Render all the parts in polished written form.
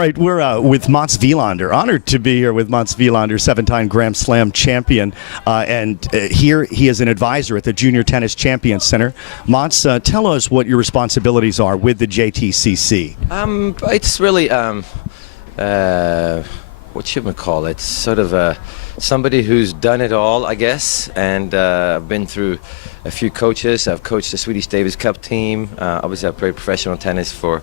right, we're with Mats Wilander. Honored to be here with Mats Wilander, 7-time Grand Slam champion. Here he is an advisor at the Junior Tennis Champions Center. Mats, tell us what your responsibilities are with the JTCC. It's really, what should we call it? Sort of somebody who's done it all, I guess. And I've been through a few coaches. I've coached the Swedish Davis Cup team. Obviously, I've played professional tennis for,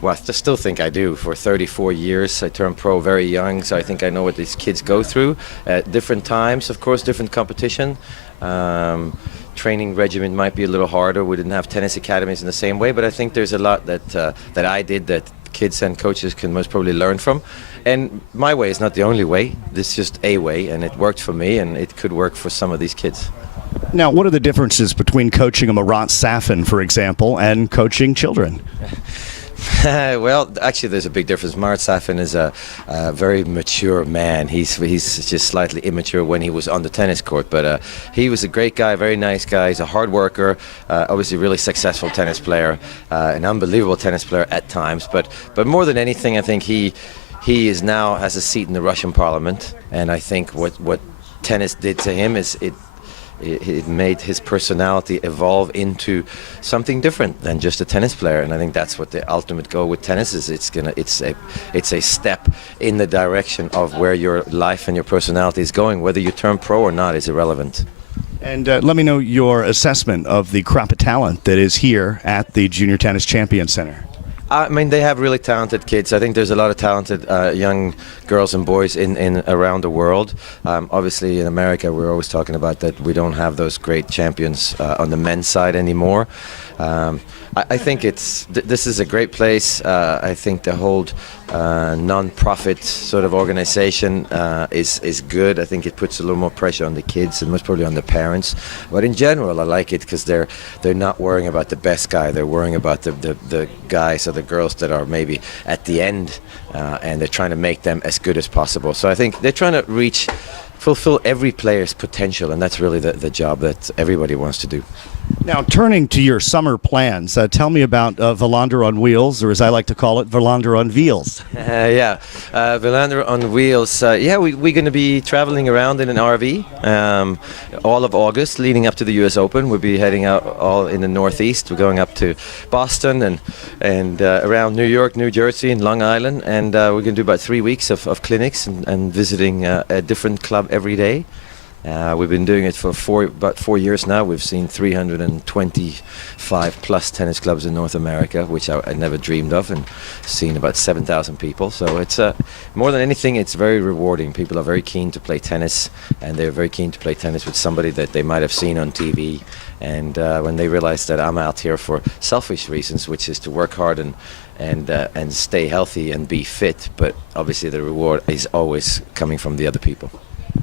well, I still think I do, for 34 years. I turned pro very young, so I think I know what these kids go through at different times, of course, different competition. Training regimen might be a little harder. We didn't have tennis academies in the same way, but I think there's a lot that I did that kids and coaches can most probably learn from. And my way is not the only way. This is just a way, and it worked for me, and it could work for some of these kids. Now, what are the differences between coaching a Marat Safin, for example, and coaching children? Well, actually, there's a big difference. Marat Safin is a very mature man. He's just slightly immature when he was on the tennis court, but he was a great guy, very nice guy. He's a hard worker, obviously a really successful tennis player, an unbelievable tennis player at times. But more than anything, I think he is now has a seat in the Russian parliament, and I think what tennis did to him is it made his personality evolve into something different than just a tennis player, and I think that's what the ultimate goal with tennis is. It's a step in the direction of where your life and your personality is going. Whether you turn pro or not is irrelevant. And let me know your assessment of the crop of talent that is here at the Junior Tennis Champions Center. I mean, they have really talented kids. I think there's a lot of talented young girls and boys in around the world. Obviously, in America, we're always talking about that we don't have those great champions on the men's side anymore. I think this is a great place. I think the whole non-profit sort of organization is good. I think it puts a little more pressure on the kids and most probably on the parents. But in general, I like it because they're not worrying about the best guy. They're worrying about the guys or the girls that are maybe at the end, and they're trying to make them as good as possible. So I think they're trying to fulfill every player's potential, and that's really the job that everybody wants to do. Now, turning to your summer plans, tell me about Wilander on Wheels, or as I like to call it, Wilander on Wheels. Wilander on Wheels. We're going to be traveling around in an RV all of August, leading up to the U.S. Open. We'll be heading out all in the Northeast. We're going up to Boston and around New York, New Jersey, and Long Island, and we're going to do about 3 weeks of clinics and visiting a different club every day. We've been doing it for about 4 years now. We've seen 325 plus tennis clubs in North America, which I never dreamed of, and seen about 7,000 people. So it's more than anything, it's very rewarding. People are very keen to play tennis, and they're very keen to play tennis with somebody that they might have seen on TV. And when they realize that I'm out here for selfish reasons, which is to work hard and stay healthy and be fit, but obviously the reward is always coming from the other people.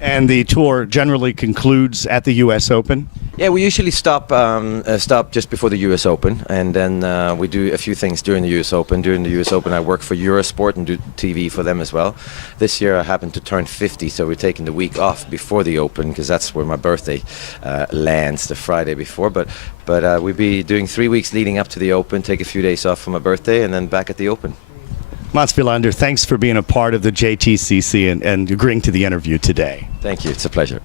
And the tour generally concludes at the U.S. Open? Yeah, we usually stop just before the U.S. Open, and then we do a few things during the U.S. Open. During the U.S. Open, I work for Eurosport and do TV for them as well. This year, I happen to turn 50, so we're taking the week off before the Open because that's where my birthday lands, the Friday before. But we'll be doing 3 weeks leading up to the Open, take a few days off for my birthday, and then back at the Open. Mats Wilander, thanks for being a part of the JTCC and agreeing to the interview today. Thank you. It's a pleasure.